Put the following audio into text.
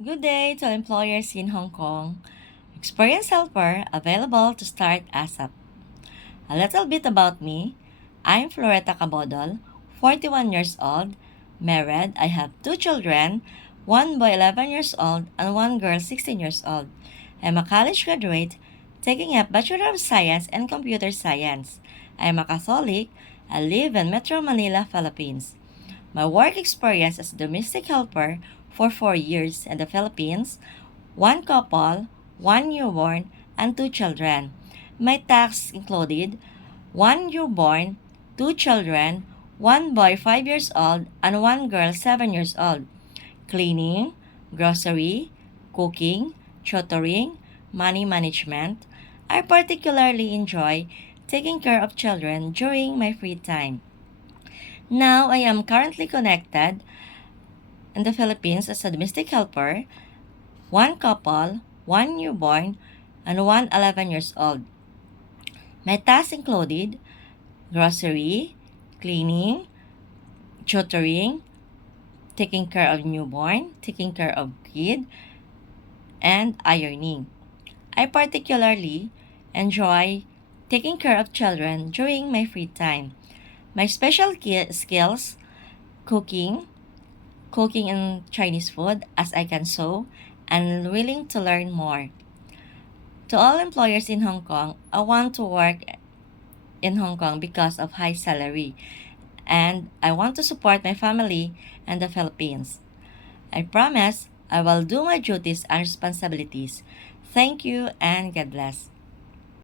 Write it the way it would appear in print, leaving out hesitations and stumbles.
Good day to employers in Hong Kong. Experienced helper available to start ASAP. A little bit about me. I'm Floreta Cabodol, 41 years old, married. I have two children, one boy 11 years old and one girl 16 years old. I'm a college graduate taking up Bachelor of Science in Computer Science. I'm a Catholic. I live in Metro Manila, Philippines. My work experience as a domestic helper for 4 years in the Philippines, one couple, one newborn, and two children. My tasks included one newborn, two children, one boy 5 years old, and one girl 7 years old. Cleaning, grocery, cooking, tutoring, money management. I particularly enjoy taking care of children during my free time. Now I am currently connected in the Philippines as a domestic helper, one couple, one newborn, and one 11 years old. My tasks included grocery, cleaning, tutoring, taking care of newborn, taking care of kid, and ironing. I particularly enjoy taking care of children during my free time. My special skills, cooking, cooking in Chinese food as I can sew and willing to learn more. To all employers in Hong Kong, I want to work in Hong Kong because of high salary and I want to support my family and the Philippines. I promise I will do my duties and responsibilities. Thank you and God bless.